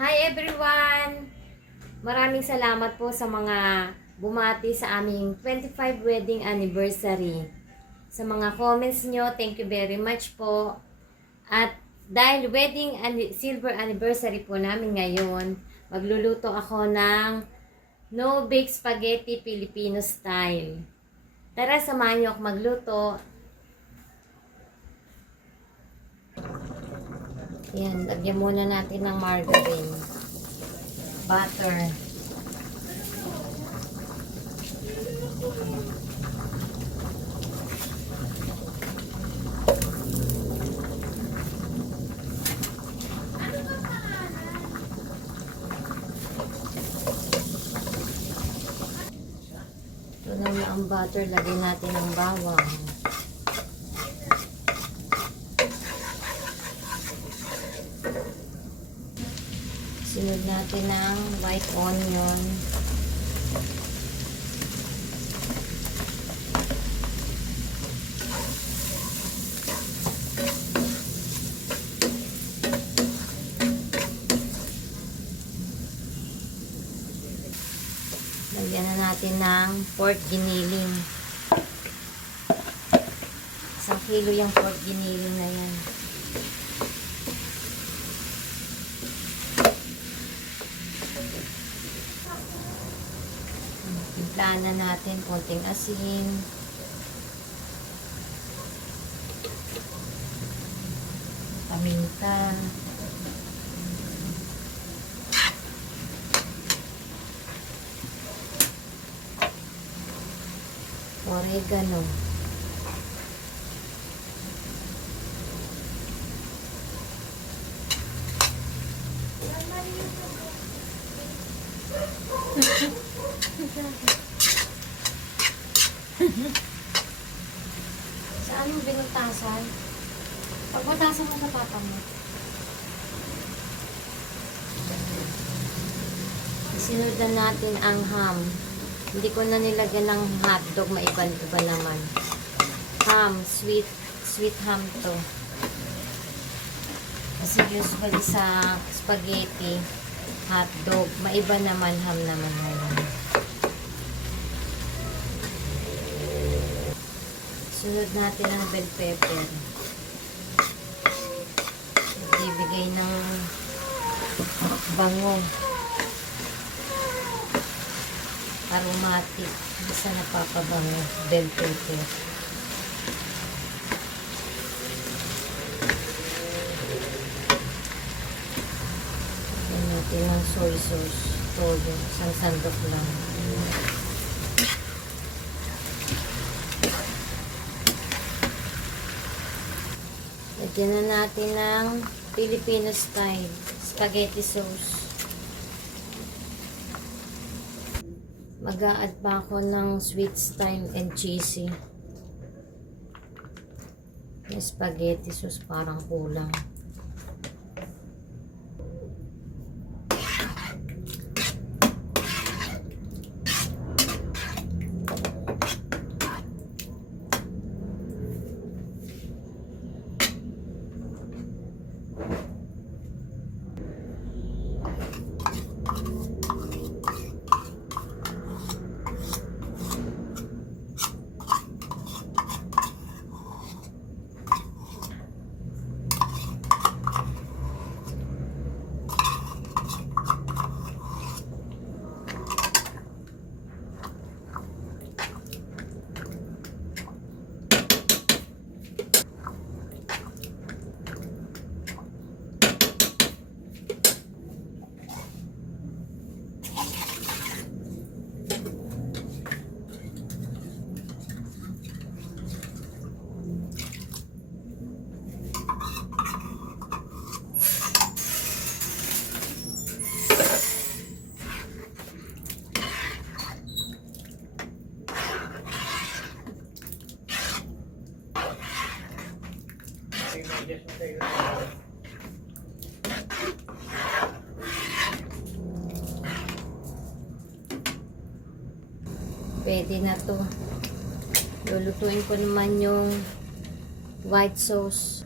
Hi everyone! Maraming salamat po sa mga bumati sa aming 25 wedding anniversary. Sa mga comments nyo, thank you very much po. At dahil silver anniversary po namin ngayon, magluluto ako ng no-bake spaghetti Filipino style. Tara, samahan nyo ako magluto. Yan, lagyan muna natin ng margarine. Butter. Ito na ang butter, lagyan natin ng bawang. Sunod natin ng white onion. Lagyan na natin ng pork giniling. 1 kilo yung pork giniling na yan. Timplahan na natin konting asin. Paminta. Oregano. Saan mo binutasan? Pagbutasan mo sa papa mo. Isinod na natin ang ham. Hindi ko na nilagyan ng hotdog, maiba-iba naman. Ham, sweet ham to. Kasi usually sa spaghetti, hotdog, maiba naman, ham naman ngayon. Sunod natin ang bell pepper. Ibigay ng bango. Aromatic. Isa napapabango. Bell pepper. Lagyan natin ng soy sauce. Todo. Isang sandok lang. Lagyan na natin ng Filipino style spaghetti sauce. Mag-a-add pa ako ng sweet thyme and cheesy. Yung spaghetti sauce parang kulang. Pwede na to. Lulutuin ko naman yung white sauce.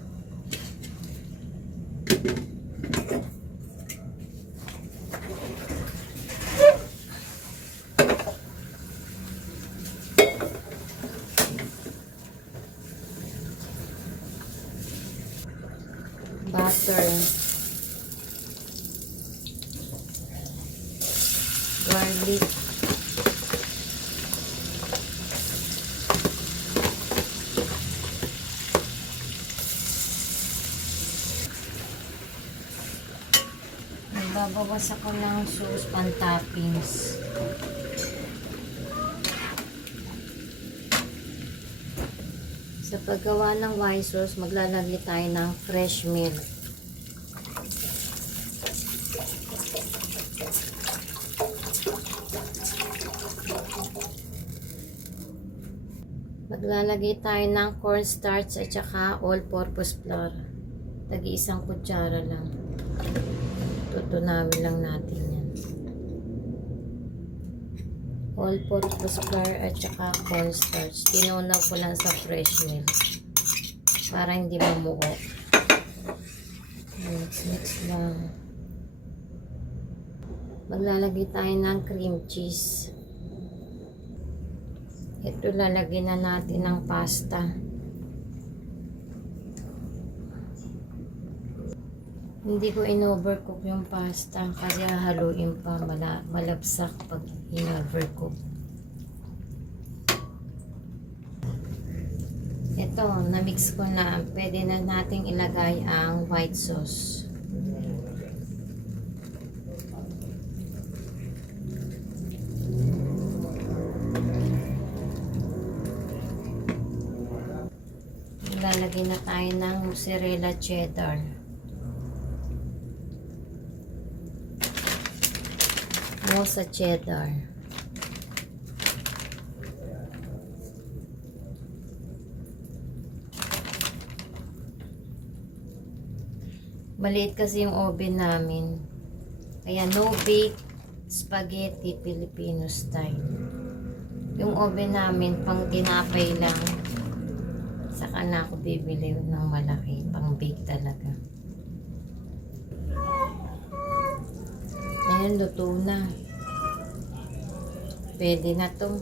butter, garlic, nagbabawas ako ng sauce pan-toppings. Sa paggawa ng white sauce, maglalagay tayo ng fresh milk. Maglalagay tayo ng cornstarch at saka all-purpose flour. Tagi-1 kutsara lang. Tutunawin lang natin yan. All-purpose flour at saka cornstarch. Tinunaw ko lang sa fresh milk para hindi mamuo. Mix lang. Maglalagay tayo ng cream cheese. Ito, lalagyan na natin ng pasta. Hindi ko in-overcook yung pasta kasi haluin pa, malabsak pag in-overcook. Ito, na-mix ko na. Pwede na nating ilagay ang white sauce. Lalagyan na tayo ng mozzarella cheddar. Mozzarella cheddar. Maliit kasi yung oven namin. Kaya no bake spaghetti Filipino style. Yung oven namin pang tinapay lang. Saka na ako bibili ng malaki. Pang bake talaga. Ayan, luto na. Pwede na to.